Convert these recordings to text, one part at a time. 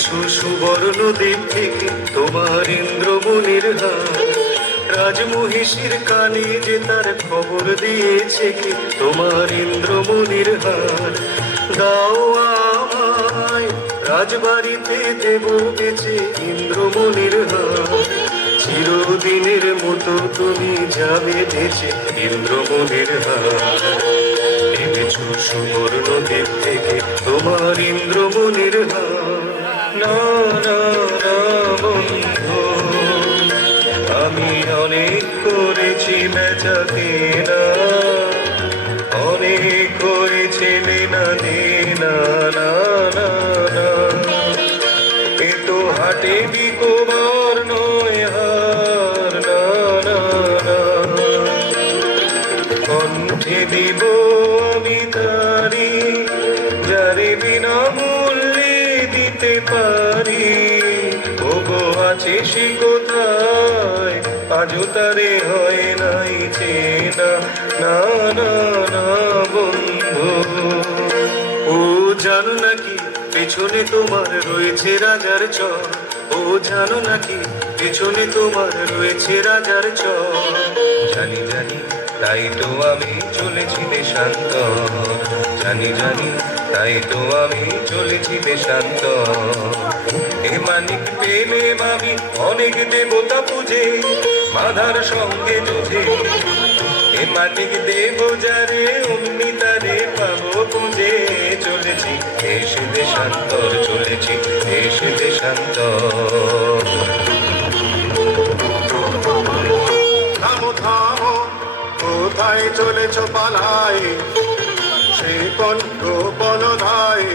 নেমেছো সুবর্ণ দ্বীপ থেকে তোমার ইন্দ্রমণির হার, রাজমহিষীর কানে যে তার খবর দিয়েছে কি তোমার ইন্দ্রমণির হার। দাও আমায় রাজবাড়িতে দেব বেচে ইন্দ্রমণির হার, চিরদিনের মতো তুমি যাবে বেচে ইন্দ্রমণির হার। নেমেছো সুবর্ণ দ্বীপ থেকে তোমার ইন্দ্রমণির হার। না না না বন্ধু, আমি অনেক করেছি বেচা কেনা, অনেক করেছি লেনা দেনা, না না না, এ তো হাটে বিকোবার নয় হার, না না না, কণ্ঠে দিব আমি তারি যারে বিনামূল্যে দিতে পারি। ওগো আছে সে কোথায় আজও তারে হয় নাই চেনা, না না না বন্ধু। ও জানো নাকি পেছনে তোমার রয়েছে রাজার চর, ও জানো নাকি পেছনে তোমার রয়েছে রাজার চর। জানি জানি তাই তো আমি চলেছি দেশান্তর, জানি জানি তাই তো আমি চলেছি দেশান্তর। এ মানিক পেলে আমি অনেক দেবতা পুজে মাধার সঙ্গে যুঝে, এ মানিক দেব যারে অমনি তারে পাবো পুজে। চলেছি দেশ দেশান্তর, চলেছি দেশ দেশান্তর। থামো থামো, কোথায় চলেছ পালায়, সে কোন গোপন ধায়,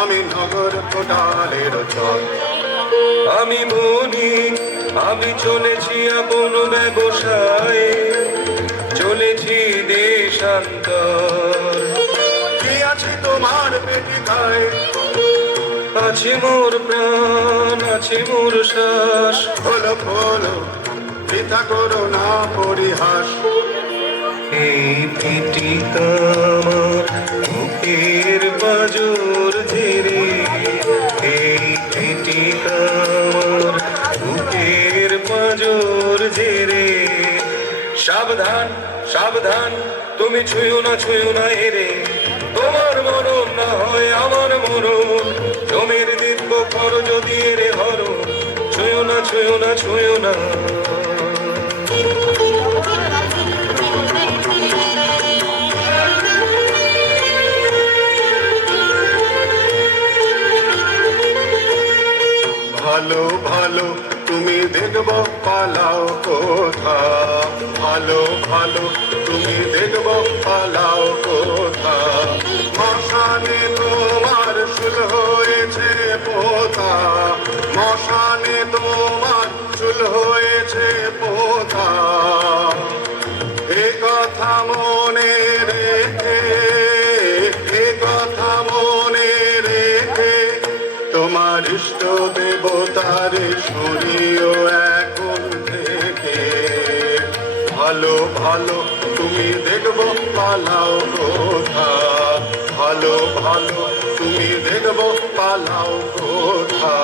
আমি নগর কোটালের চল। আমি বনি আমি চলেছি আপন ব্যবসায়, চলেছি দেশান্তর। কি আছে তোমার পেটিকায়, আছে মোর প্রাণ, আছে মোর শ্বাস। খোলো খোলো, বৃথা করো না পরিহাস। এই পিটিকা আমার বুকের বাজর ঝেড়ে, এই পিটিকা আমার বুকের বাজর ঝেড়ে। সাবধান সাবধান, তুমি ছুঁয়ো না এরে, তোমার মরণ না হয় আমার মরণ। জমির দিব্য কর যদি এরে হরণ, ছুঁয়ো না ছুঁয়ো না। ভালো ভালো তুমি দেখব পালাও কোথা, ভালো ভালো তুমি দেখব পালাও কোথা। মশানে তোমার শুল হয়েছে পোতা, মশানে তোমার শুল হয়েছে পোতা। এ কথা মনে রেখে, এ কথা মনে রেখে, তোমার ইষ্ট দেবতারে সরিও এখন থেকে। ভালো ভালো তুমি দেখব পালাও কোথা, ভালো ভালো তুমি দেখব পালাও কোথা।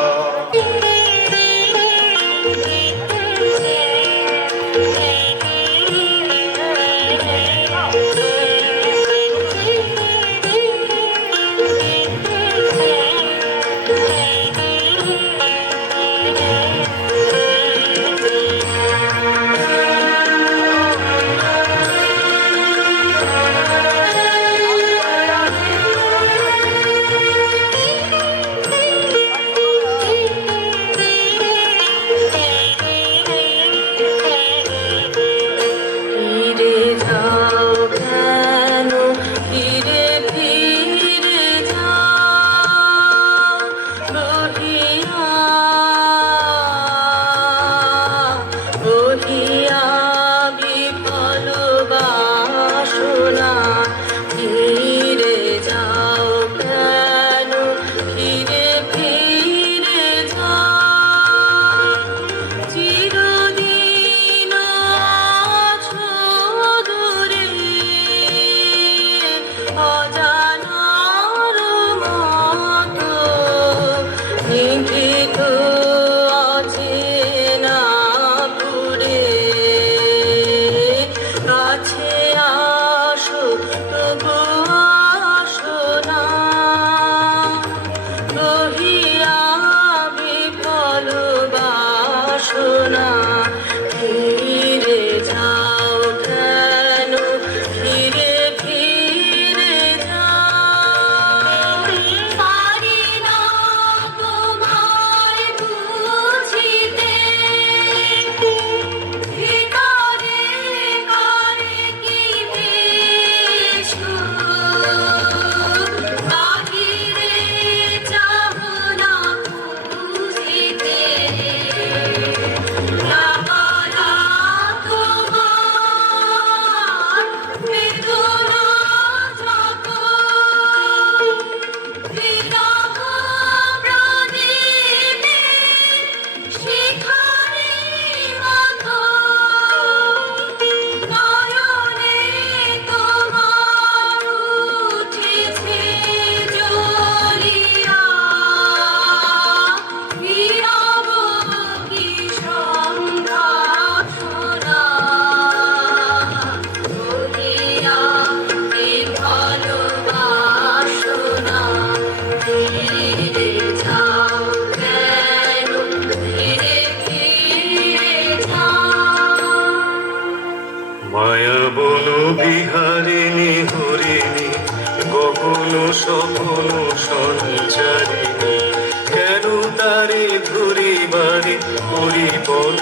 তারে পরিবল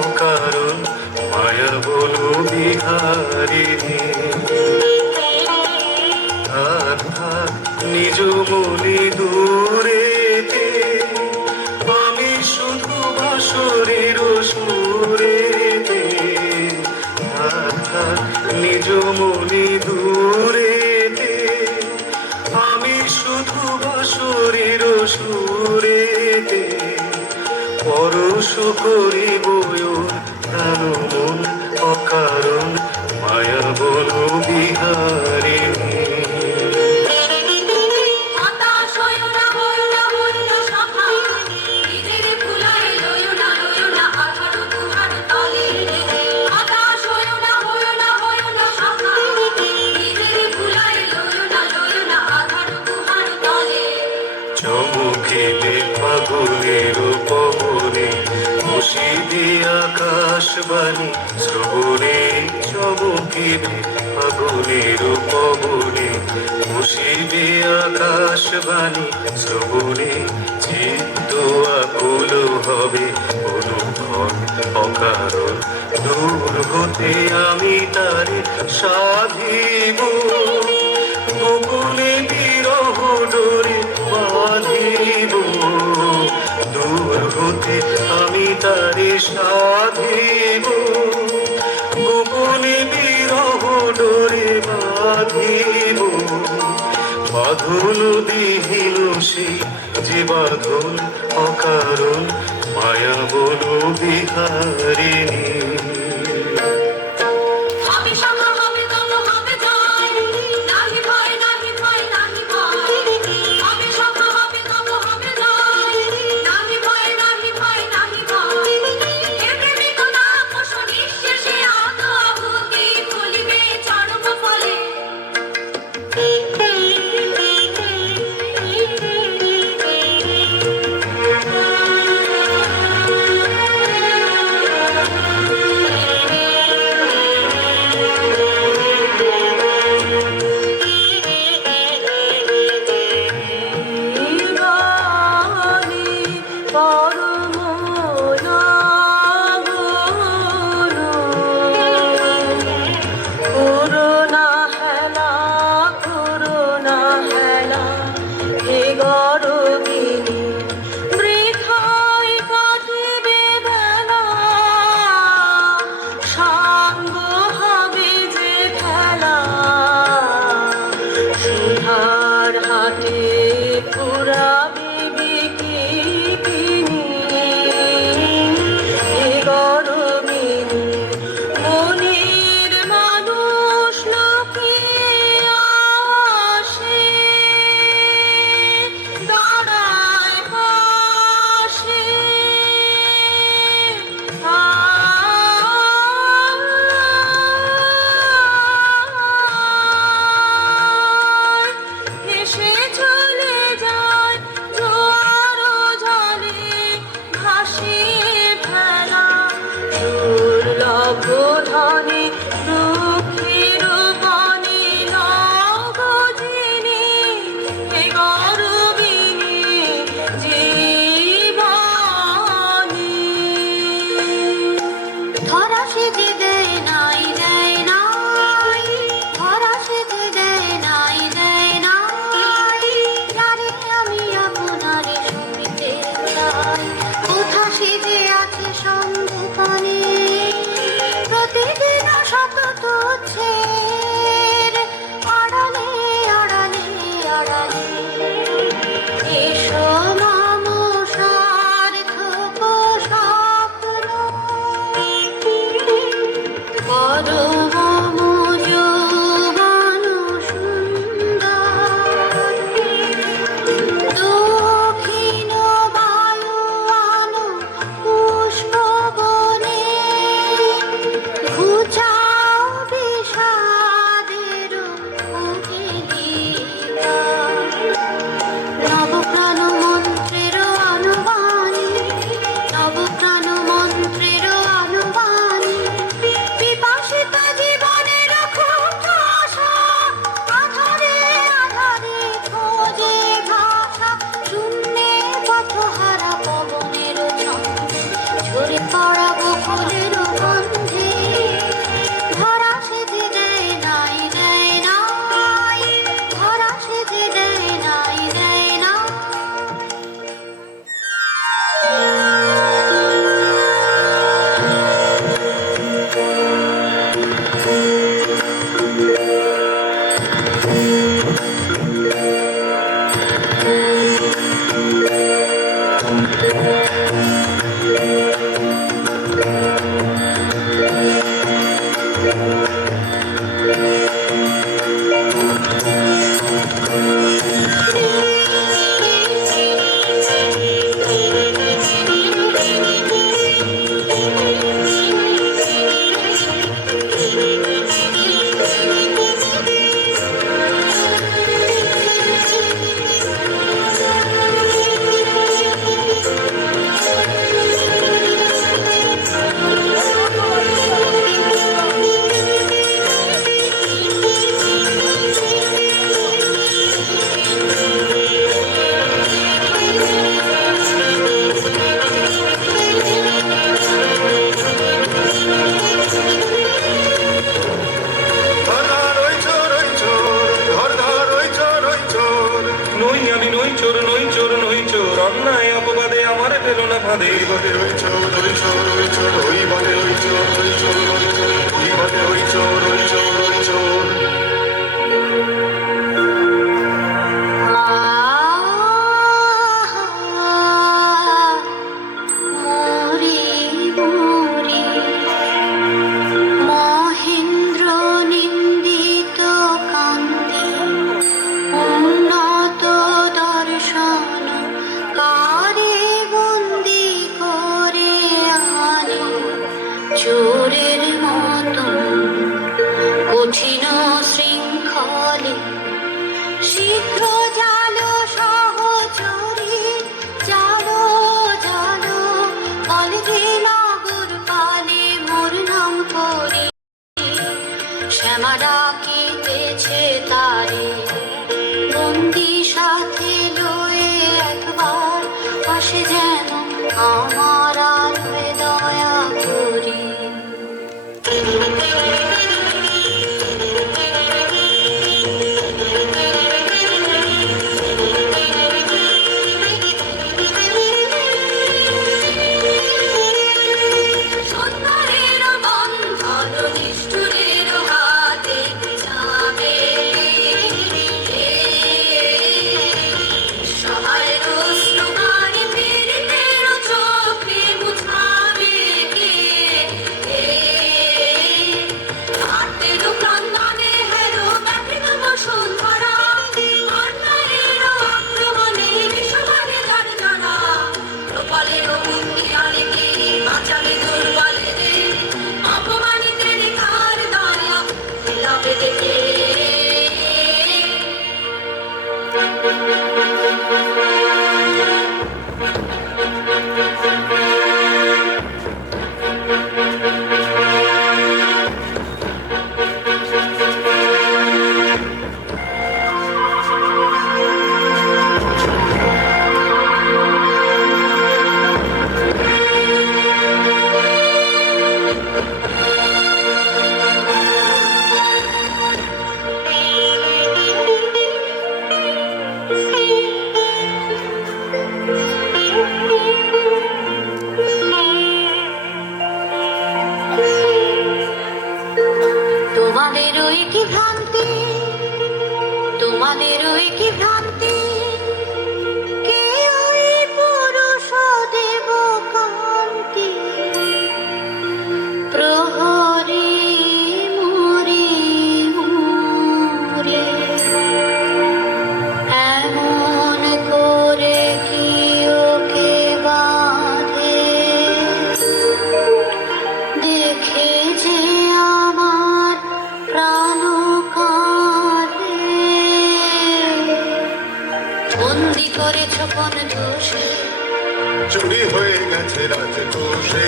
অকারণ মায়া বলো বিহারিণী থাক থাক নিজ মনে দূরেতে আমি শুধু বাঁশরের সুরেতে থাক থাক নিজ মনে দূরেতে আমি শুধু বাঁশরের সুরেতে পরশ করিব প্রাণ মন অকারণ মায়া বলো বিহারিণী হতাশ হইও না, হইও না, হইও না সখা, নিজের ভুলায় লইও না, লইও না আঠারো দুহার তলে। হতাশ হইও না, হইও না, হইও না সখা, নিজের ভুলায় লইও না, লইও না আঠারো দুহার তলে। চমকিলে ফাগুনের পবনে খুশিবে আকাশবাণী শ্রবণে চমকিলে ফাগুনের পবনে খুশিবে আকাশবাণী শ্রবণে চিত্ত আকুল হবে অনুক্ষণ অকারণ দূর হতে আমি তারে সাধিব গোপনে বিরহ ডোরে বাঁধিব দূর হতে আমি তারে সাধিব গোপনে বিরহ ডোরে বাঁধিব বাঁধন দিহীন সেই যে বাঁধন অকারণ মায়া বলো বিহারিণী হবে সখা, হবে তব, হবে জয়, নাহি ভয়, নাহি ভয়, নাহি ভয়। হবে সখা, হবে তব, হবে জয়, নাহি ভয়, নাহি ভয়, নাহি ভয়। হে প্রেমিক তাপস নিঃশেষে আত আহুতি ফলিবে চরম ফলে। এই বনে রইছ রইছ রইছ ওই বনে রইছ রইছ রইছ ওই বনে রইছ রইছ রইছ মোরে মোরে মহেন্দ্র নিন্দিত কান্তি উন্নত দর্শন কারে বন্দি করে আনে চোরের মতন কঠিন শৃঙ্খলে শীঘ্র জালো সহচরী জালো জালো কলহে নগর পালে মোর নাম করে শ্যামা ডাকিতেছে তারে বন্দি সাথে লয়ে একবার আসে যেন আমার আর দয়া করি সন্ধ্যারের বন্ধন নিষ্ঠুরের হাতে যাবে সবাই রোস্টুমারি ফিরতের চোখে মুছাবে কে হাতের ক্রন্দনে হেরো ব্যথিত বসুন্ধরা অন্যায়ের আক্রমণে বিশ্বভাবে যার যারা প্রবলের হুঙ্কিয়ারে কে বাঁচাবে দুর্বলের অপমানিতের কার দয়া লাভে দেখে তোমাদেরই কি ভ্রান্তি তোমাদেরই কি ভ্রান্তি কে ওই পুরুষ দেব কান্তি প্রহরী মোরে মোরে এমন করে কি ওকে বাঁধে দেখে যে আমার প্রাণ কাঁদে বন্দি করেছ কোন দোষে চুরি হয়ে গেছে রাজকোষে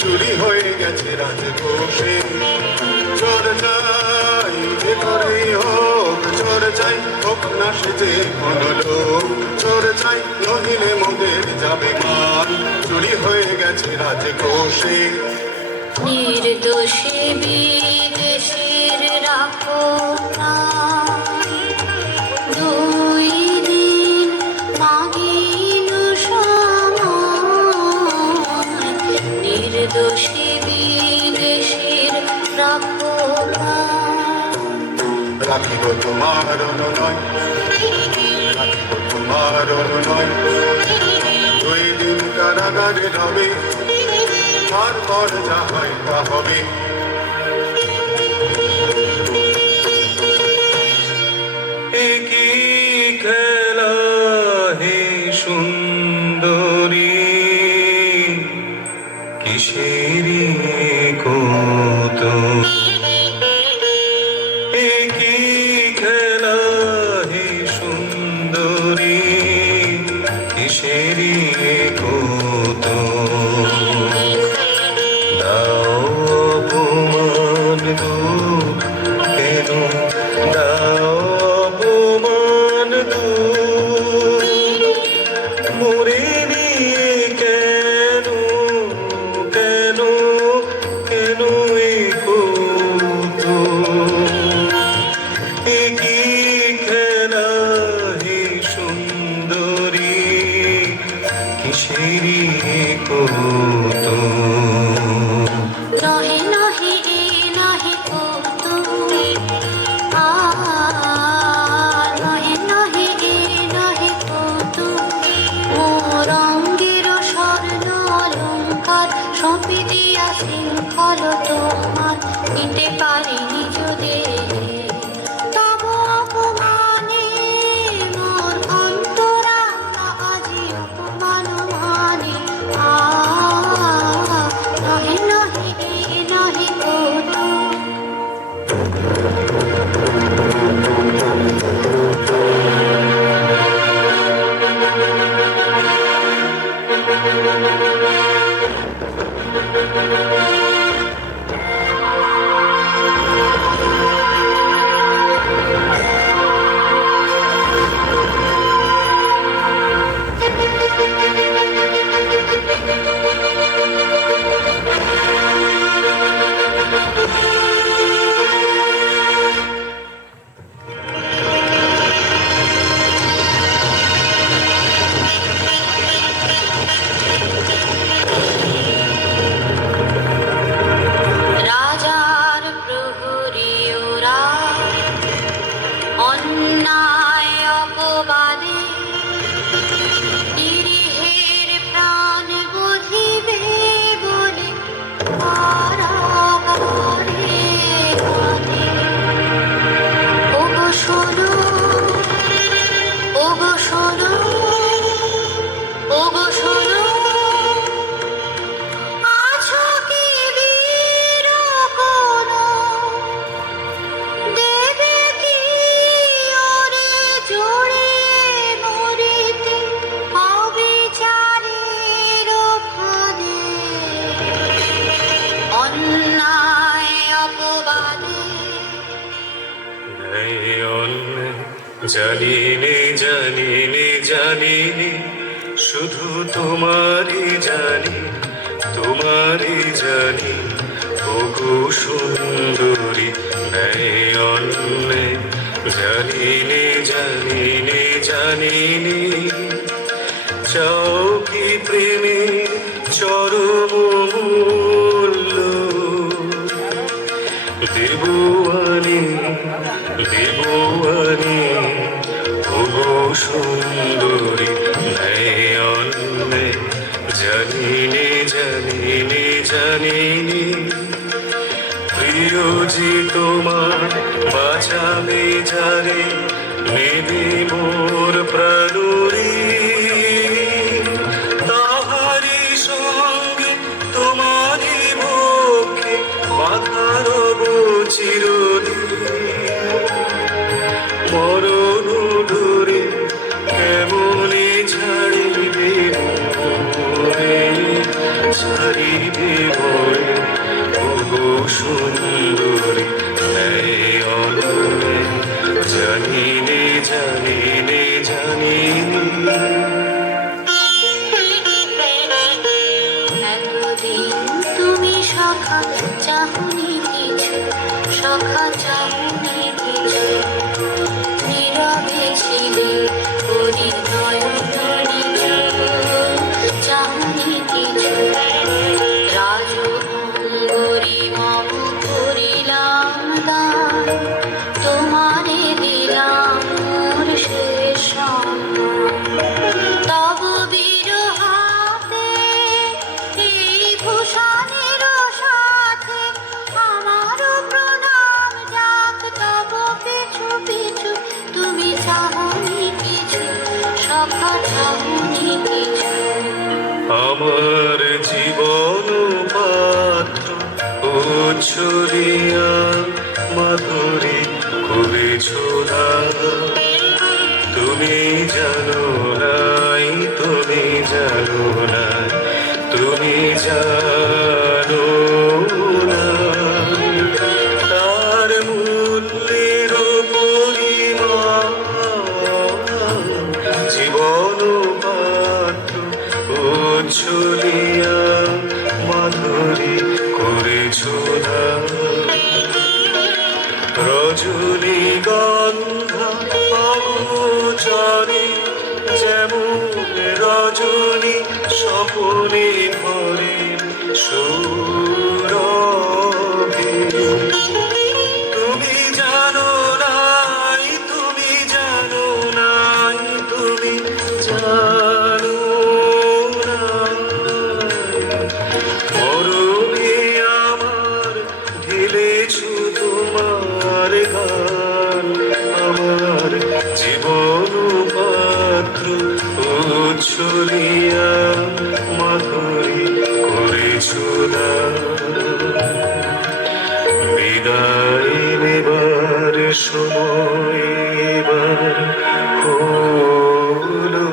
চুরি হয়ে গেছে রাজকোষে চোর চাই যে করেই হোক চোর চাই হোক না সে যে কোনো লোক চোর চাই নহিলে মোদের যাবে মান চুরি হয়ে গেছে রাজকোষে নির্দোষী বিদেশীর রাখো প্রাণ। দুই দিন মাগিল সমান নির্দোষী বিদেশীর রাখো প্রাণ। রাখিব তোমার নয় রাখিব তোমার নয় দুই দিন কারাগারে রবে তারপর যা হয় তা হবে একই খেলা হে সুন্দরী কিসেরি কত একই খেলা হে সুন্দরী কিসেরি কত দাও কিসেরি কৌতুক নহে নহে এ নহে কৌতুক নহে নহে এ নহে কৌতুক মোর অঙ্গের স্বর্ণ অলঙ্কার সঁপে দিয়া শৃঙ্খল তোমার নিতে পারিনি যদি তব অপমানে মোর অন্তরাত্মা আজি অপমান মানে নহে নহে এ নহে কৌতুক রাজার প্রহরী ওরা অন্যায় অপবাদে নিরীহের প্রাণ বুঝিবে বলে কারাগারে কাঁদে। ওগো শোনো, ওগো শোনো, ওগো শোনো, আছো কি বীর কোনো? দেবে কি ওরে জড়িয়ে মরিতে অবিচারের ফাঁদে? অন্যায় অপবাদে জানিনি জানিনি জানিনি শুধু তোমারই জানি তোমারই জানি ওগো সুন্দরী অন্যে জানিনি জানিনি জানিনি চাও কি প্রেমে চরম মূল্য দেবুয়ানি দেবুয়ানি ওগো সুন্দরী অন্যে জানিনি জানিনি জানিনি প্রিয় যে তোমার বাঁচাবে যারে নেবে মোর প্রাণুরি তাহারি সঙ্গে তোমারই পক্ষে মাথার চিরদিন মরণ দূরে কেমনে ছাড়িবে মোরে ছাড়িবে মোরে ওগো সুন্দরী অন্যে জানিনে জানিনে জানিনি এতদিন তুমি সখা চাহুনি কিছু, সখা চাহুনি কিছু, নীরবে ছিলে পরিণয় নিচু, চাহুনি কিছু, রাজকুমারী মম করিলাম দান, তোমারে দিলাম মোর শেষ সম্মান। তব বিরহাতে এই ভূষণের সাথে আমারও প্রণাম যাক, তব পিছু পিছু তুমি চাহনি কিছু, সখা চাহনি কিছু। আমার জীবন পাত্র উচ্ছরিয়া মাধুরী করেছ তুমি জানো নাই তুমি জানো নাই তুমি জানো না তার মূল্যের পরিমাণ জীবন পাত্র উচ্ছলিয়া মাধুরী করেছ রজনীগন্ধা অগোচরে যেমন রজনী স্বপনে ভরে সুরভি তুমি জানো নাই, তুমি জানো নাই, তুমি জানো নাই। মরণে আমার ঢেলেছো তোমার গান, আমার জীবন পাত্র উচ্ছলিয়া মাধুরী করেছো দান। বিদায় নেবার সময় এবার হলো,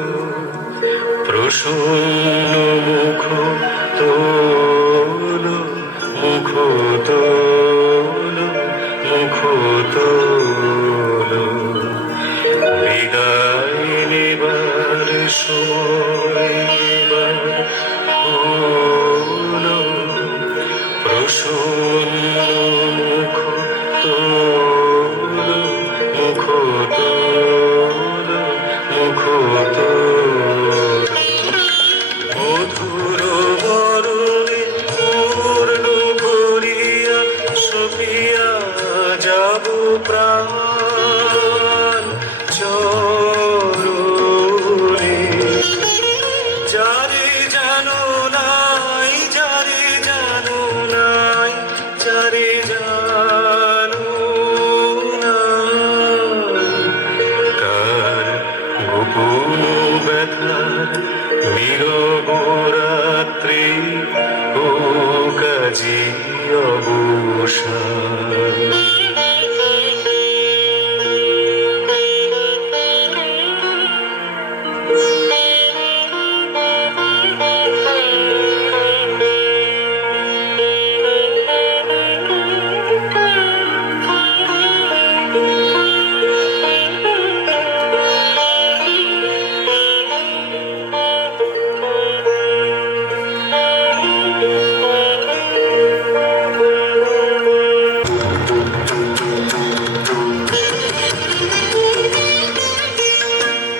প্রসন্ন মুখ তোলো, মুখ তোলো, মুখ তোলো। বিদায় নেবার সময় এবার হলো, প্রসন্ন মুখ তোলো, মুখ তোলো, মুখ তোলো। মধুর বরণে পূর্ণ করিয়া সপিয়া যাব প্রাণ চরণে। যারে জানো নাই, যারে জানো নাই, যারে জানো নাই, তার গোপন ব্যথার নীরব রাত্রি ও কাজী অবসান।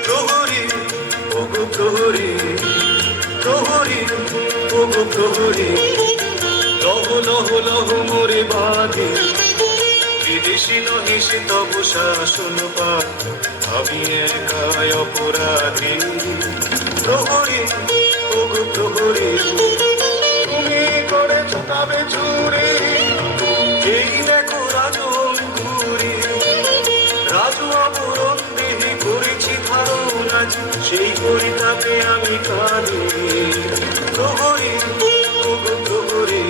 প্রহরী ওগো প্রহরী, প্রহরী ওগো প্রহরী, লহ লহ লহ মোরে বাঁধে বিদেশি নহিসে তব শাসন পাত, আমি একাই অপরাধী। প্রহরী ওগো প্রহরী, তুমি করেছো তবে চুরি, এই দেখো রাজঙ্কুরি, রাজু আবরণ দেহে করেছি ধারণ আজ, সেই পরিতাপে আমি কাঁদি। প্রহরী ওগো প্রহরী,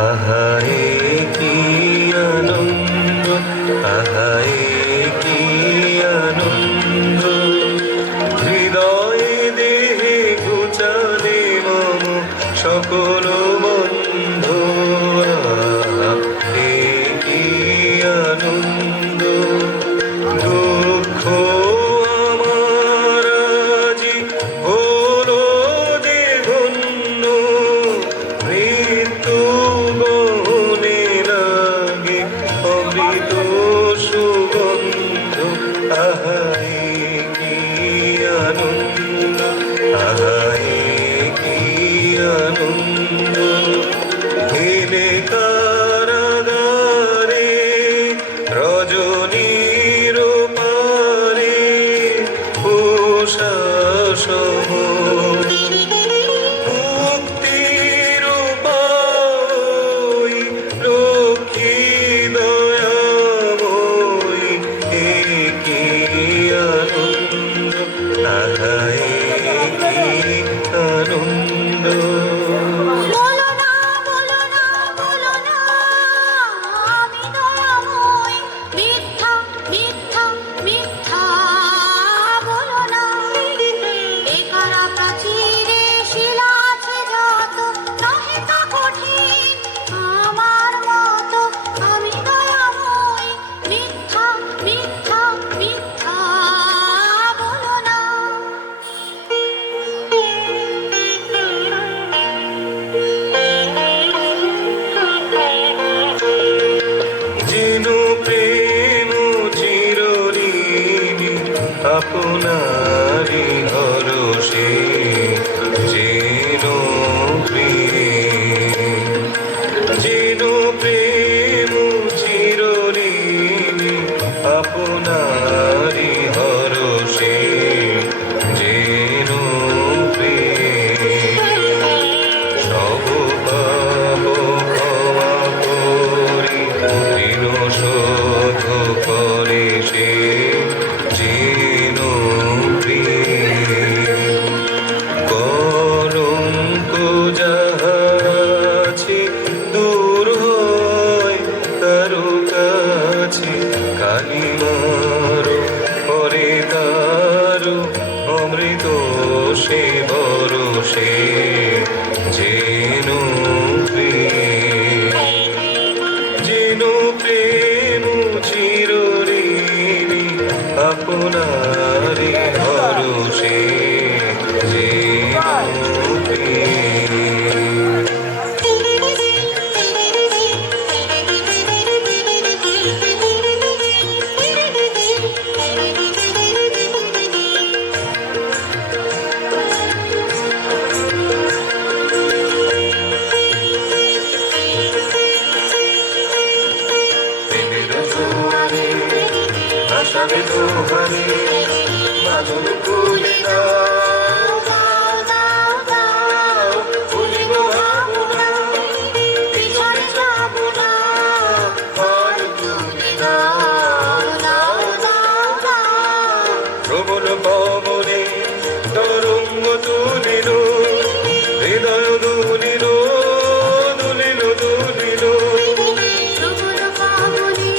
আহারে কি আনন্দ, আহারে কি আনন্দ, হৃদয়ে দেহে ঘুচালে মম সকল বন্ধ। আহারে কি আনন্দ, দুঃখ আমার আজি হলো যে ধন্য, মৃত্যু গহনে লাগে অমৃত সুগন্ধ। আহারে কি আনন্দ, আহারে কি আনন্দ, এলে কারাগারে রজনীর পারে উষা সম, মুক্তির উপায় লক্ষ্মী দয়াময়ী, এ কি আনন্দ, আহারে কি আনন্দ। বলো না, বলো না, বলো না, আমি দয়াময়, মিথ্যা, মিথ্যা, মিথ্যা বলো না। এ কারা প্রাচীরে শিলা আছে যত, নহে তা কঠিন আমার মতো, আমি দয়াময়, মিথ্যা, মিথ্যা, মিথ্যা বলো না। যেনো প্রেম চিরঋণী আপনারি হরষে, যেনো প্রেম, যেনো প্রেম চিরঋণী আপনারি হরষে, যেনো প্রেম, সব পাপ ক্ষমা করি ঋণ শোধ করে সে, যেন প্রেম, কলঙ্ক যাহা আছে দূর হয় কারো কাছে, কালিমার পরে তারো অমৃত সে বরষে, যেন প্রেম, যেন প্রেম চিরঋণী আপনারি ভরসে, যেন প্রেম। প্রেমের জোয়ারে ভাসাবে দোহারে, মাদল খুলে দাও, দাও, দাও, দাও, ভুলিব ভাবনা, পিছনে যাবো না, আর তুমি দাও, দাও, দাও, দাও। প্রবল পবনে তরঙ্গ তুলিল, হৃদয় দুলিল, দুলিল, দুলিল, প্রবল পাবনে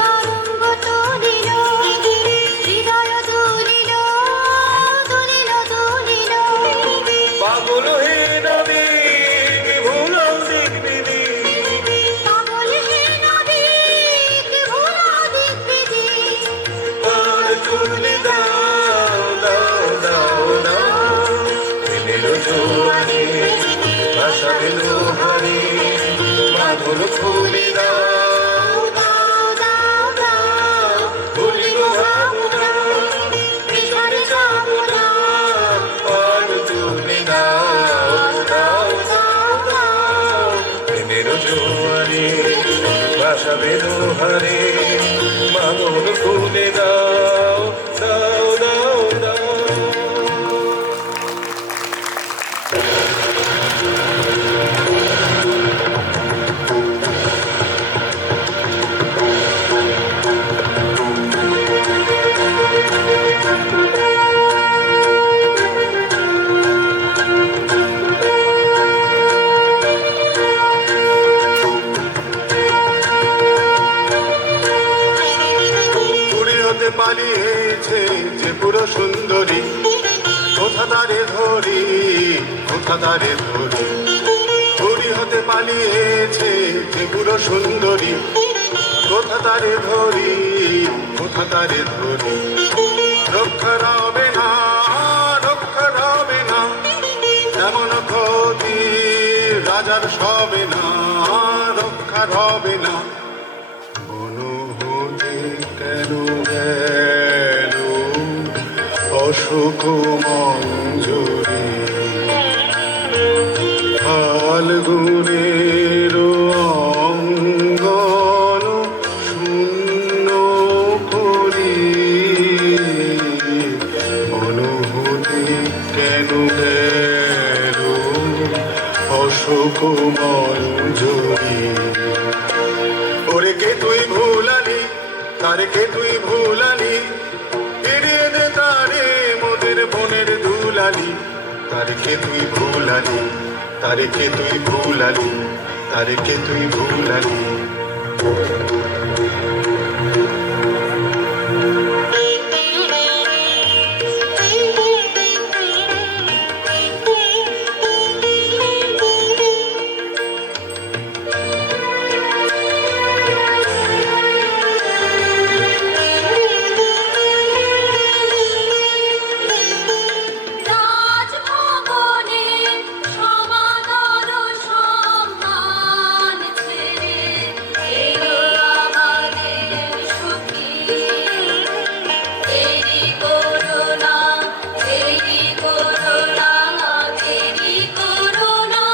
তরঙ্গ তুলিল, হৃদয় দুলিল, দুলিল, দুলিল। পাগল হে নাবিক ভোলাও দেখবি দিক, পাগল হে নাবিক, ভোলা দেখবি দিক। আর তুমি দাও, দাও, দাও, দাও, প্রেমের জোয়ারে ভাসাবে দোহারে, মাদল খুলে দাও, দাও, দাও, দাও, ভুলিব ভাবনা, পিছনে যাবো না, আর তুমি দাও, দাও, দাও, দাও, প্রেমের জোয়ারে ভাসাবে দোহারে, মাদল খুলে দাও, দাও, দাও, দাও। সুন্দরী কোথা তারে ধরি কোথা তারে ধরি ধরি হতে পালিয়েছে ত্রিপুর সুন্দরী কোথা তারে ধরি কোথা তারে ধরি রক্ষা রবে না রক্ষা রবে না এমন ক্ষতি রাজার সবে না রক্ষা রবে না মনোহরে কেন গেল অশোক মঞ্জুরি ফাল্গুনের অঙ্গন শূন্য করি মনোহরে কেন গেল অশোক মঞ্জুরি ওরে কে তুই ভুলালি তারে কে তুই ভুলালি এড়িয়ে দে তারে মোদের বনের দুলালি তারে কে তুই ভুলালি তারে কে তুই ভুলালি তারে কে তুই ভুলালি রাজভবনে সমাদর সম্মান ছেড়ে এলো আমাদের সখী। দেরি করো না, দেরি করো না, দেরি করো না।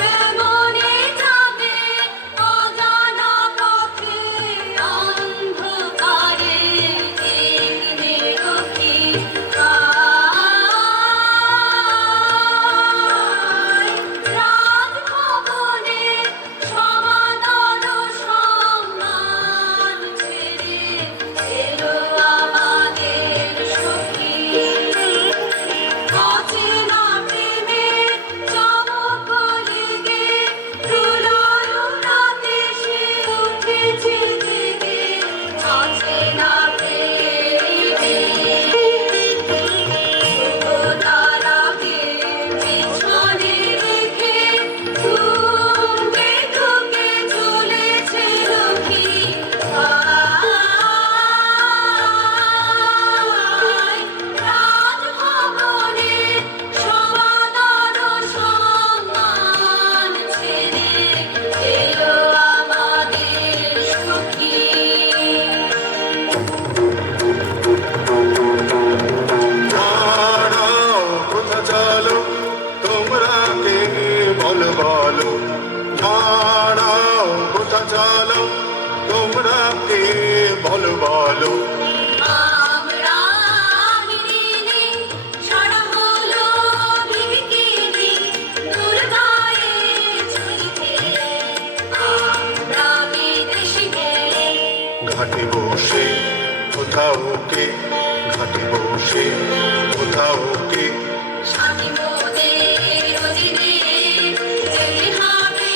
কেমনে যাবে অজানা পথে অন্ধকারে দেখবে রকি রাজভবনে সমাদর সম্মান ছেড়ে এলো আমাদের সখী। অচেনা প্রেমের চমক লেগে প্রলয় রাতে সে উঠেছে জেগে। অচেনা প্রেমের তারাকে পিছনে রেখে ঢুকে ঢুকে চলেছে রকি। রাজভবনে সমাদর সম্মান ছেড়ে এলো আমাদের সখী। দাঁড়াও কোথা চলো তোমরা কে বলো বলো দাঁড়াও কোথা চলো তোমরা কে বলো বলো আমরা নিরিনে সারা হলো বিবিকিনি দুর্গায়ে ঝুলিতে আমরা বিদেশি গেলে ঘাটে বসে কোথাও কে ঘাটে বসে কোথাও কে স্বামী মোদের অধীনে যেতে হবে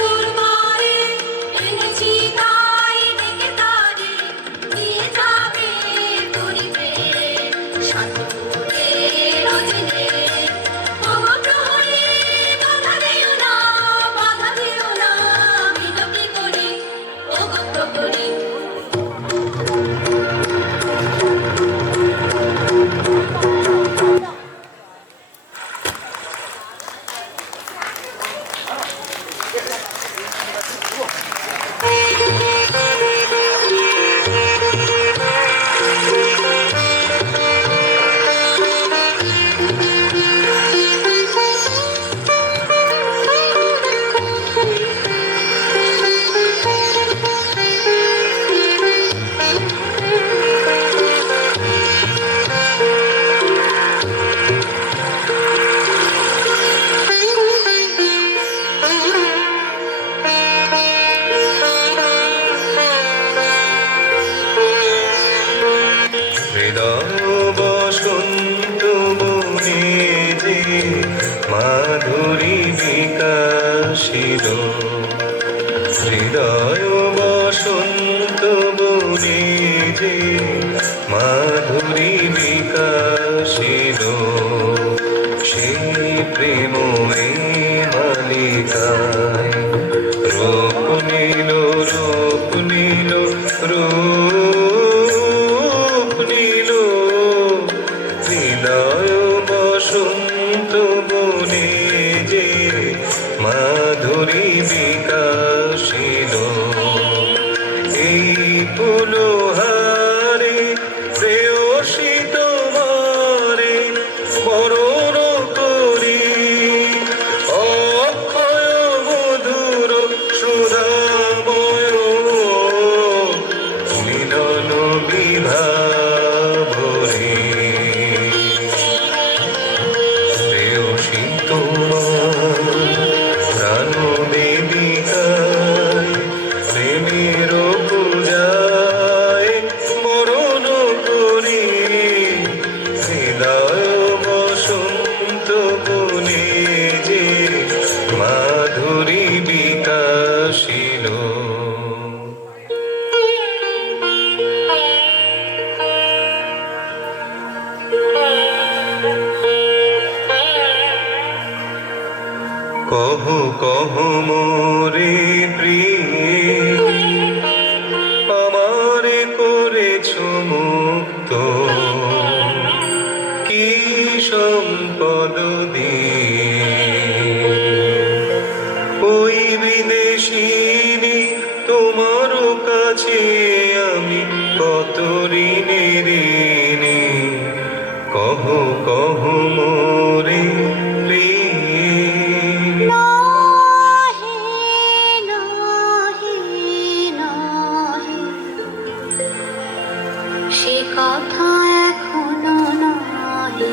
দুর্বারে। এনেছি তাই ডেকে তারে নিয়ে যাবে তরিবে স্বামী মোদের অধীনে। ওগো প্রহরী বাধা দিও না, বাধা দিও না, মিনতি করি ওগো প্রহরী। মাধুরী বিকাশিল এই পুলহারে প্রেয়সী তোমারে বরণ করি অক্ষয় মধুর সুধাময় মিলন বিভাবরে প্রেয়সী তোমার প্রাণ দেবিকায় প্রেমের পূজায় মরণ করি হৃদয় বসন্ত বনে যে মাধুরী বিকাশিল কহ কহ মোরে প্রিয় আমারে করেছ মুক্ত কি সম্পদ দিয়ে ওই বিদেশিনী তোমার কাছে আমি কত ঋণের ঋণী কহ কহ মোরে প্রিয় নাহি নাহি নাহি সে কথা এখনো নাহি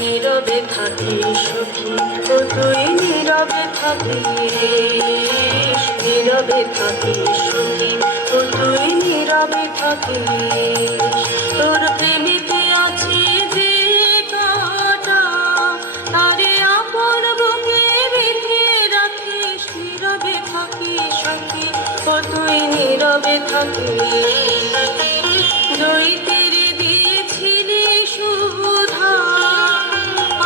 নীরবে থাকি সখী ও তুই নীরবে থাকিস নীরবে থাকি সখী ও তুই নীরবে থাকিস তোর প্রেমেতে আছে যে কাটা তারে আপন বুকে বেঁধে রাখিস নীরবে থাকি সখী ও তুই নীরবে থাকিস দৈতের দিয়েছিলি সুধা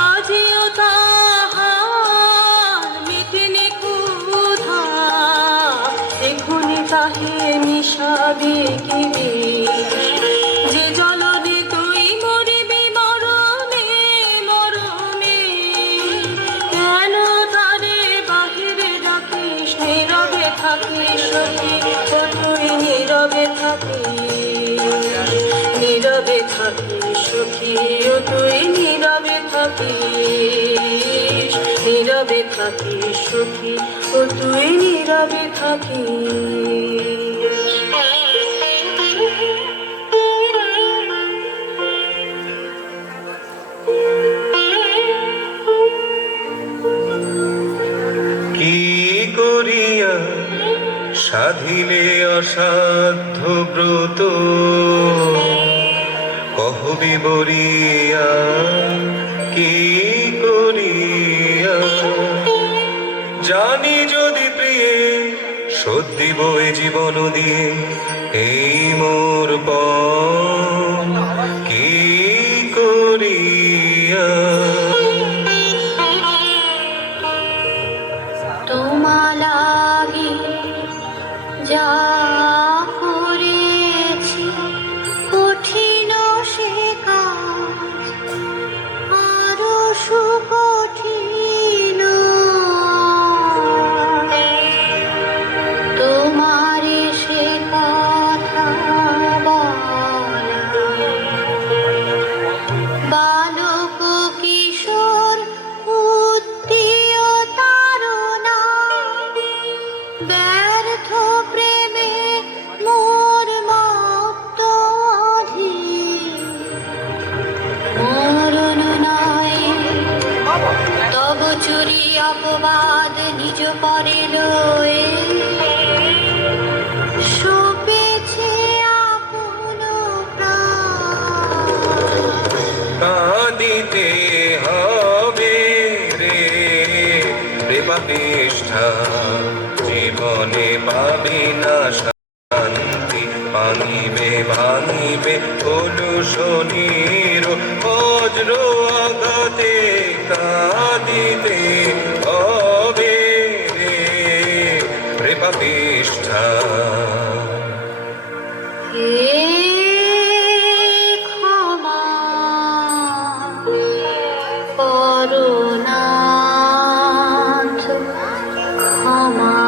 আজিও তাহার মিটেনি ক্ষুধা এখুনি তাহে মিশাবি কি বিষ যে জলনে তুই মরিবি মরণে মরণে কেন তারে বাহিরে রাখিস নীরবে থাকিস সখী ও তুই নীরবে থাকিস নীরবে থাকিস সখী ও তুই নীরবে থাকিস নীরবে থাকিস সখী ও তুই নীরবে থাকিস কি করিয়া সাধিলে অসাধ্য ব্রত কহ বিবরিয়া কি করিয়া জানি যদি প্রিয়ে শোধ দিব এ জীবন দিয়ে এই মোর পণ কি করিয়া তোমার লাগি যা করেছি কঠিন সে কাজ আরো সুকঠিন তোমারে সে কথা বলা বালক কিশোর উত্তীয় তারুণা ব্যর্থ প্রেমে মোর মত্ত মরণ নাই তব চুরি অপবাদ নিজ পরে লয়ে শোপেছে আপন প্রাণ কাঁদিতে হবে রে রে পাপিষ্ঠা জীবনে পাবি না শান্তি ভাঙিবে ভাঙিবে কলুষণীর বজ্র আঘাতে কাঁদিতে হবে পাপিষ্ঠা। হে ক্ষমা করুণাথ, ক্ষমা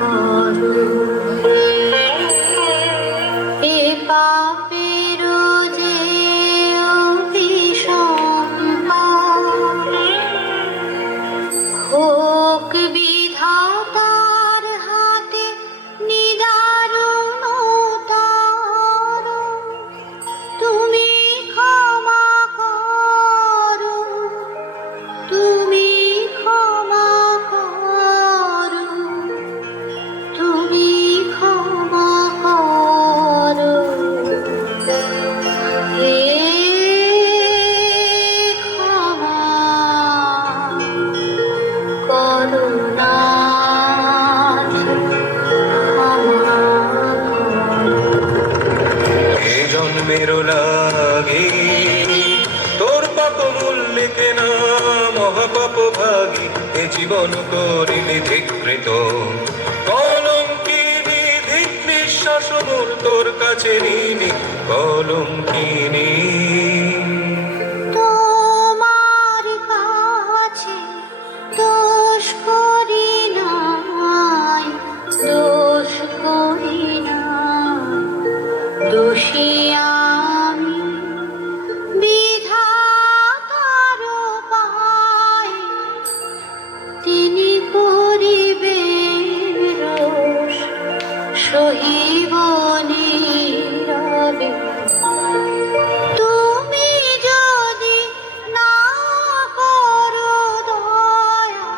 করো। এ পাপের যে অভিসম্পাদ, হোক বিধাতার হাতে নিদারুণ তার। তুমি ক্ষমা করো, তুমি ক্ষমা করো, তুমি ক্ষমা করো। হে ক্ষমা করুণাথ, ক্ষমা করো। এ জন্মের লাগি তোর পাপ মূল্যে কেনা মহাপাপ ভাগী, এ জীবন করিলি ধিকৃত। কলঙ্কিনী ধিক নিঃশ্বাস মোর তোর কাছে নিলি কলঙ্কিনী। তোমার কাছে দোষ করি নাই, দোষ করি নাই, দোষী আমি বিধাতার পায়ে। তিনি করিবেন রোষ, সহিব নীরবে। তুমি যদি না করো দয়া,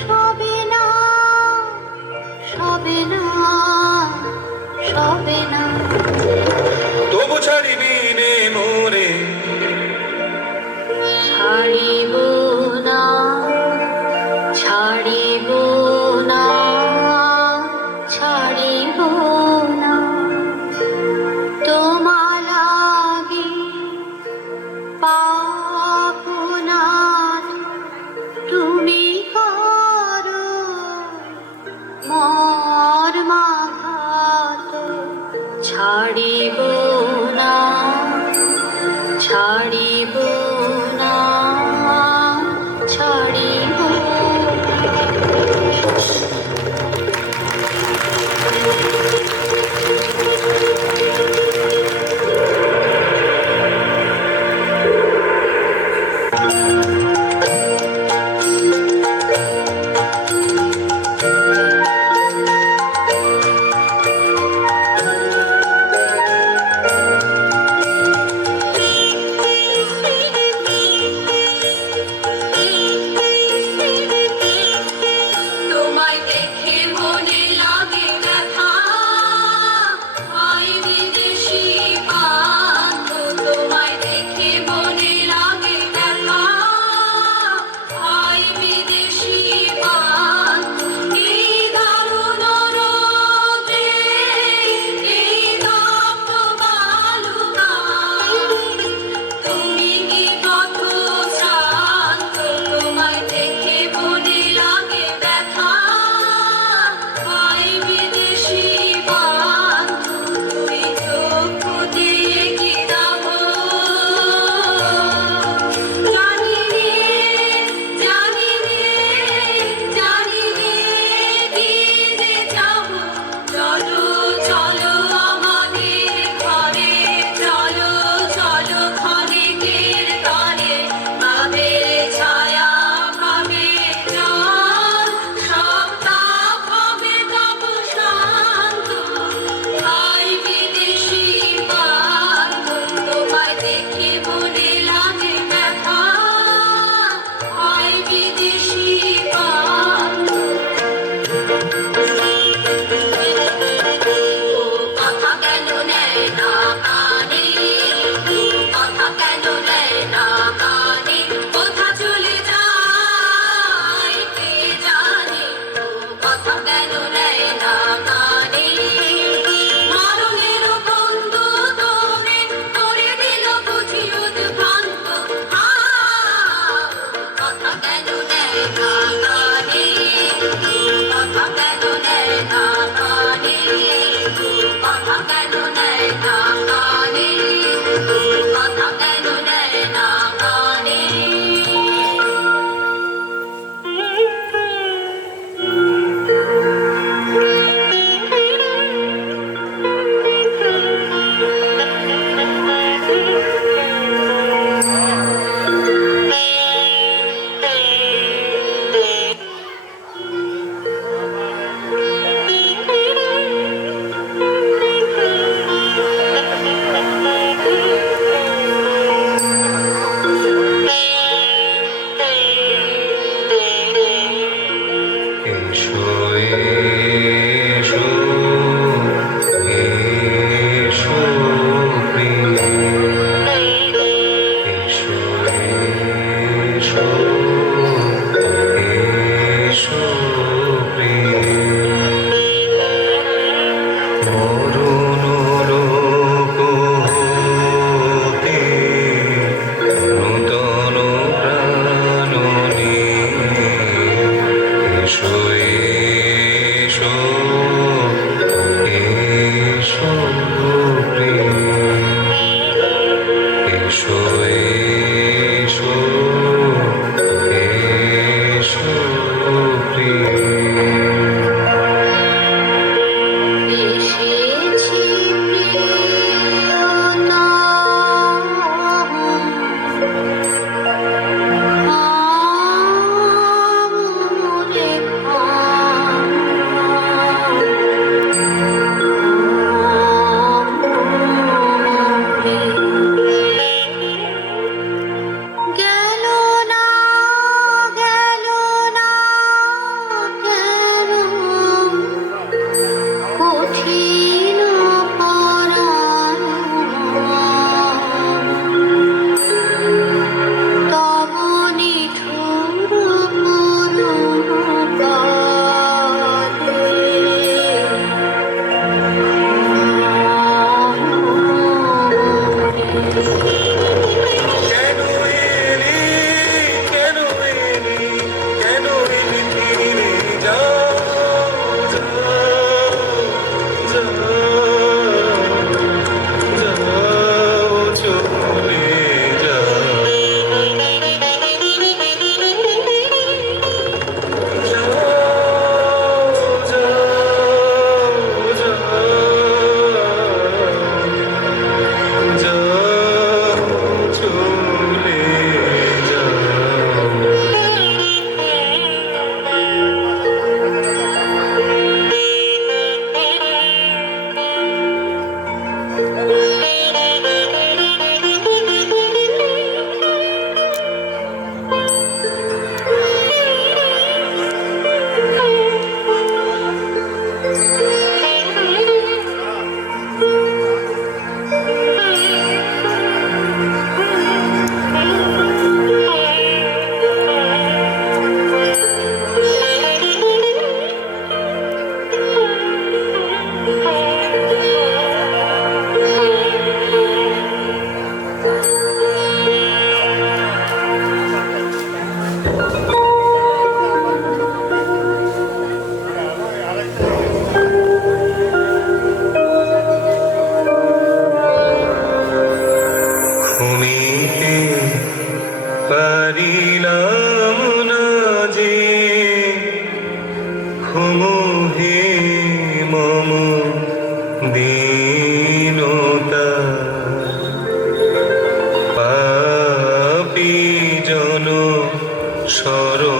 সবে না, সবে না, সবে না। তবু ছাড়িবি নে মোরে, ছাড়িব না, ছাড়িব না, ছাড়িব না। তোমা লাগি পাপ নাথ, তুমি করো মর্মাঘাত। ছাড়িব না, ছাড়িব না, ছাড়িব না। তোমায় দেখে মনে লাগে ব্যথা, হয় বিদেশি পান্থ। তোমায় দেখে মনে লাগে ব্যথা, হয় বিদেশি পান্থ। এই দারুণ রোদে, এই দগ্ধ বালুকায়, তুমি কি পথশ্রান্ত। তোমায় দেখে মনে লাগে ব্যথা, হয় বিদেশি পান্থ। তুমি চক্ষু দিয়ে কি দাহ, জানি রে, জানি রে, জানি রে, কি যে চাহ। চলো চলো আমাদের ঘরে, চলো চলো ক্ষণিকের তরে। পাবে ছায়া, পাবে জল, সব তাপ হবে তব শান্ত। হয় বিদেশি পান্থ। তোমায় দেখে মনে লাগে ব্যথা, হয় বিদেশি পান্থ। কথা কেন নেয় না কানে, কথা কেন নেয় না কানে। কোথা চলে যায় কে জানে, কথা কেন নেয় না কানে। মরণের বন্ধু তোরে, করে দিল বুঝি উদ্ভ্রান্ত। কথা কেন নেয় না কানে,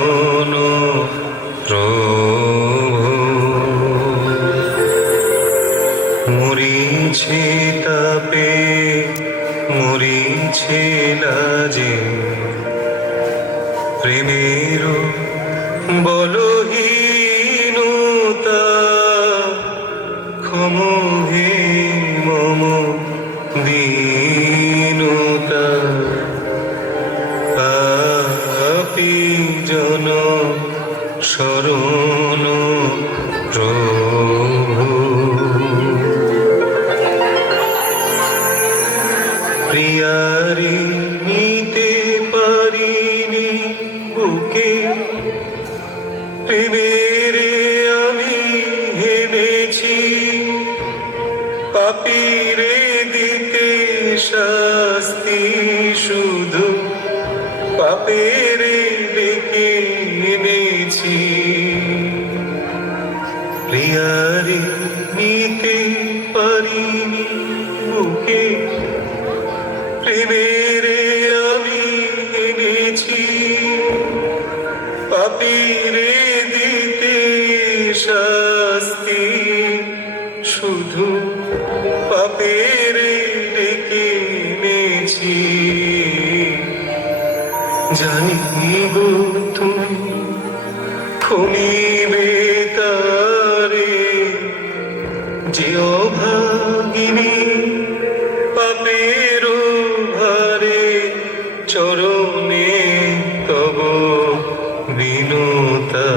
স্মরণ মরিছে তাপে মরিছে লাজে প্রেমের বলহীনতা ক্ষমহে মম দীনতা পাপী জন শরণ প্রভু প্রিয়ারে নিতে পারিনি বুকে প্রেমেরে আমি হেনেছি পাপীরে দিতে শাস্তি শুধু পাপেরে ডেকে এনেছি প্রিয়ারে নিতে পারিনি বুকে প্রেমেরে আমি এনেছি পাপীরে দিতে শাস্তি শুধু পাপেরে ডেকে এনেছি জানিব তুমি ক্ষমিবে তারে যে অভাগিনী পাপের ভারে চরণে তব বিনতা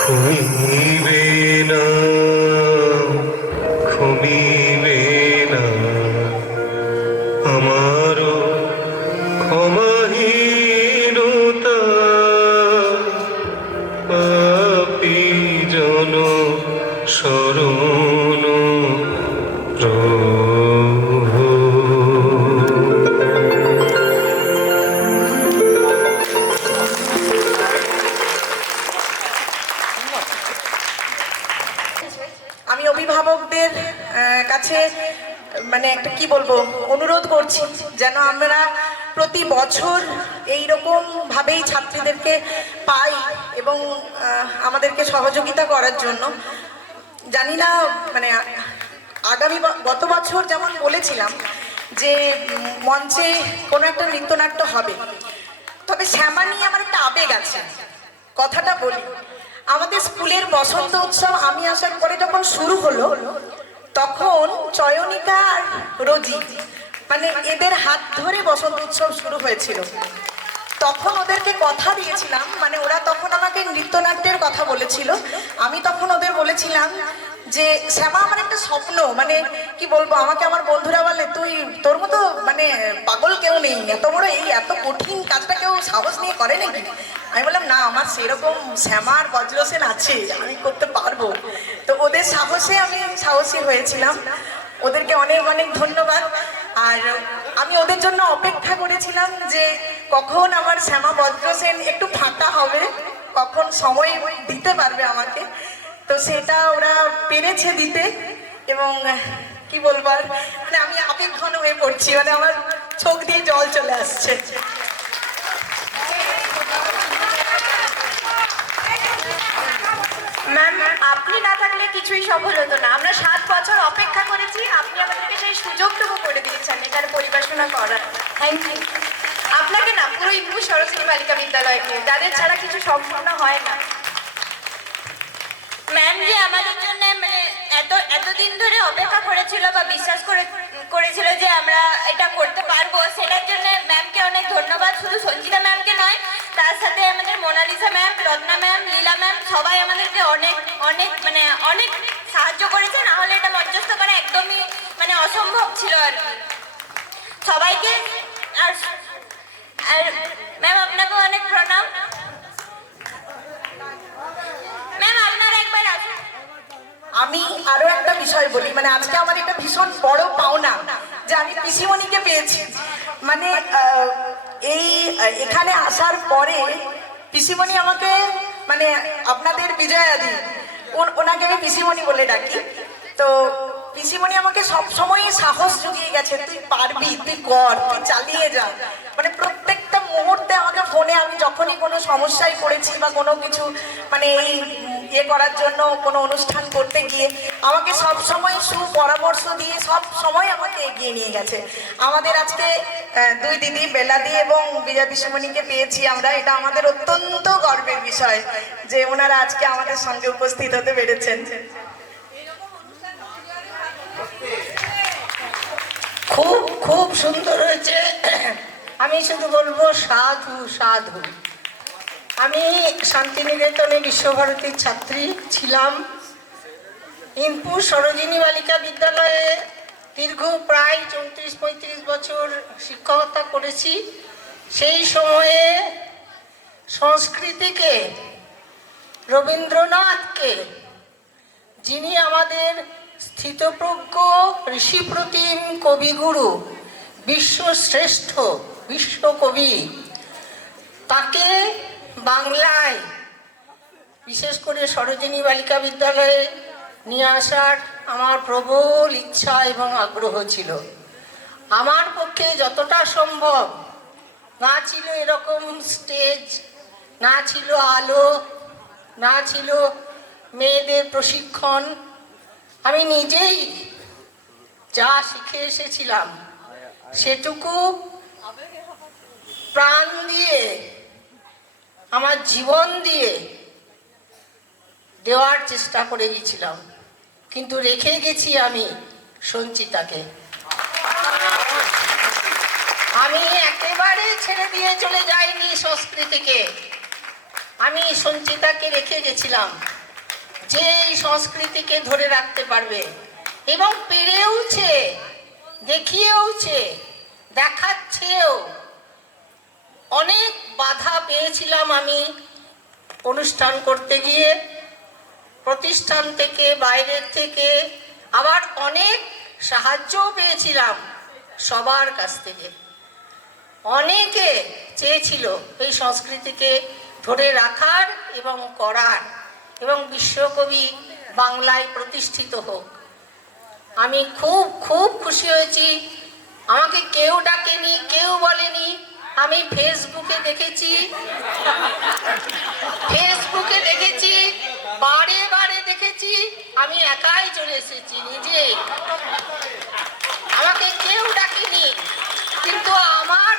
ক্ষমিবে না ক্ষমিবে না আমারও ক্ষমাহীনতা পাপী জন শরণ প্রভু আমি অভিভাবকদের কাছে মানে একটা কি বলবো অনুরোধ করছি যেন আমরা প্রতি বছর এইরকম ভাবেই ছাত্রীদেরকে পাই এবং আমাদেরকে সহযোগিতা করার জন্য জানি না মানে গত বছর যেমন বলেছিলাম যে মঞ্চে কোনো একটা নৃত্যনাট্য হবে, তবে শ্যামা নিয়ে আমার একটা আবেগ আছে, কথাটা বলি। আমাদের স্কুলের বসন্ত উৎসব আমি আসার পরে যখন শুরু হলো তখন চয়নিকা আর রোজি মানে এদের হাত ধরে বসন্ত উৎসব শুরু হয়েছিল। তখন ওদেরকে কথা দিয়েছিলাম, মানে ওরা তখন আমাকে নৃত্যনাট্যের কথা বলেছিল, আমি তখন ওদের বলেছিলাম যে শ্যামা আমার একটা স্বপ্ন, মানে কি বলবো, আমাকে আমার বন্ধুরা বলে তুই তোর মতো মানে পাগল কেউ নেই, এত বড় এত কঠিন কাজটা কেউ সাহস নিয়ে করে নাকি। আমি বললাম না, আমার সেরকম শ্যামার বজ্রসেন আছে, আমি করতে পারবো। তো ওদের সাহসে আমি সাহসী হয়েছিলাম, ওদেরকে অনেক অনেক ধন্যবাদ। আর আমি ওদের জন্য অপেক্ষা করেছিলাম যে কখন আমার শ্যামা বজ্রসেন একটু ফাঁকা হবে, কখন সময় দিতে পারবে আমাকে। তো সেটা ওরা পেরেছে দিতে এবং কি বলবার মানে আমি আবেগ ঘন হয়ে পড়ছি, মানে আমার চোখ দিয়ে জল চলে আসছে। ম্যাম, আপনি না থাকলে কিছুই সফল হতো না। আমরা 7 বছর অপেক্ষা করেছি, আপনি আমাদেরকে সেই সুযোগটুকু করে দিয়েছেন এখানে পরিবেশনা করার। থ্যাংক ইউ আপনাকে, না পুরো ইন্দু সরস্বতী বালিকা বিদ্যালয়কে, যাদের ছাড়া কিছু সম্পূর্ণ হয় না। ম্যাম যে আমাদের জন্য মানে এতদিন ধরে অপেক্ষা করেছিল বা বিশ্বাস করেছিল যে আমরা এটা করতে পারবো, সেটার জন্য ম্যামকে অনেক ধন্যবাদ। শুধু সঞ্চিতা ম্যামকে নয়, তার সাথে আমাদের মোনালিসা ম্যাম, রত্না ম্যাম, লীলা ম্যাম সবাই আমাদেরকে অনেক অনেক মানে অনেক সাহায্য করেছে। না হলে এটা মঞ্চস্থ করা একদমই মানে অসম্ভব ছিল আর কি। সবাইকে আর ম্যাম আপনাকে অনেক প্রণাম। ম্যাম আপনারা একবার আসুন। আমি আরো একটা বিষয় বলি, মানে আজকে আমার একটা ভীষণ বড় পাওনা যে আমি পিসিমণিকে পেয়েছি। মানে এখানে আসার পরে পিসিমণি আমাকে মানে আপনাদের বিজয়াদি ওনাকে আমি পিসিমণি বলে ডাকি। তো পিসিমণি আমাকে সবসময় সাহস জুগিয়ে গেছে, তুই পারবি, তুই কর, তুই চালিয়ে যা। মানে প্রত্যেকটা মুহূর্তে আমাকে ফোনে, আমি যখনই কোনো সমস্যায় পড়েছি বা কোনো কিছু মানে এই ইয়ে করার জন্য কোনো অনুষ্ঠান করতে গিয়ে আমাকে সব সময় সুপরামর্শ দিয়ে সব সময় আমাকে এগিয়ে নিয়ে গেছে। আমাদের আজকে দুই দিদি বেলাদি এবং বিজয়া পিসিমণিকে পেয়েছি আমরা, এটা আমাদের অত্যন্ত গর্বের বিষয় যে ওনারা আজকে আমাদের সঙ্গে উপস্থিত হতে পেরেছেন। খুব খুব সুন্দর হয়েছে। আমি শুধু বলবো সাধু সাধু। আমি শান্তিনিকেতনে বিশ্বভারতীর ছাত্রী ছিলাম। ইনপুর সরোজিনী বালিকা বিদ্যালয়ে দীর্ঘ প্রায় 34-35 বছর শিক্ষকতা করেছি। সেই সময়ে সংস্কৃতিকে, রবীন্দ্রনাথকে, যিনি আমাদের স্থিতপ্রজ্ঞ ঋষিপ্রতিম কবিগুরু, বিশ্বশ্রেষ্ঠ বিশ্বকবি, তাকে বাংলায় বিশেষ করে সরোজিনী বালিকা বিদ্যালয়ে নিয়ে আসার আমার প্রবল ইচ্ছা এবং আগ্রহ ছিল। আমার পক্ষে যতটা সম্ভব, না ছিল এরকম স্টেজ, না ছিল আলো, না ছিল মেয়েদের প্রশিক্ষণ, আমি নিজেই যা শিখে এসেছিলাম সেটুকু প্রাণ দিয়ে, আমার জীবন দিয়ে দেওয়ার চেষ্টা করে গেছিলাম। কিন্তু রেখে গেছি আমি সঞ্চিতাকে। আমি একেবারে ছেড়ে দিয়ে চলে যাইনি সংস্কৃতিকে, আমি সঞ্চিতাকে রেখে গেছিলাম যে এই সংস্কৃতিকে ধরে রাখতে পারবে এবং পেরেওছে, দেখিয়েওছে, দেখাচ্ছেও। অনেক বাধা পেয়েছিলাম আমি অনুষ্ঠান করতে গিয়ে, প্রতিষ্ঠান থেকে, বাইরের থেকে, আবার অনেক সাহায্যও পেয়েছিলাম সবার কাছ থেকে। অনেকে চেয়েছিল এই সংস্কৃতিকে ধরে রাখার এবং করার, এবং বিশ্বকবি বাংলায় প্রতিষ্ঠিত হোক। আমি খুব খুব খুশি হয়েছি। আমাকে কেউ ডাকেনি, কেউ বলেনি। আমি ফেসবুকে দেখেছি, বারে বারে দেখেছি। আমি একাই চলে এসেছি নিজে, আমাকে কেউ ডাকেনি। কিন্তু আমার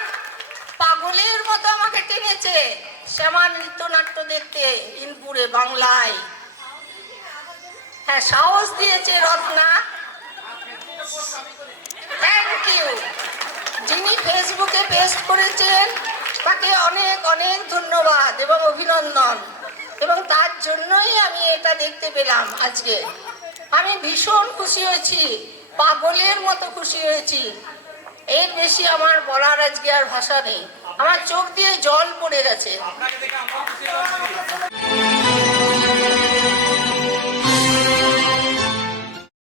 পাগলের মতো আমাকে টেনেছে শ্যামা নৃত্যনাট্য দেখতে ইনপুরে বাংলায়। হ্যাঁ, সাহস দিয়েছে রত্না, থ্যাংক ইউ। যিনি ফেসবুকে পেস্ট করেছেন তাকে অনেক অনেক ধন্যবাদ এবং অভিনন্দন, এবং তার জন্যই আমি এটা দেখতে পেলাম আজকে। আমি ভীষণ খুশি হয়েছি, পাগলের মতো খুশি হয়েছি। এর বেশি আমার বলার আজকে আর ভাষা নেই। আমার চোখ দিয়ে জল পড়ে গেছে।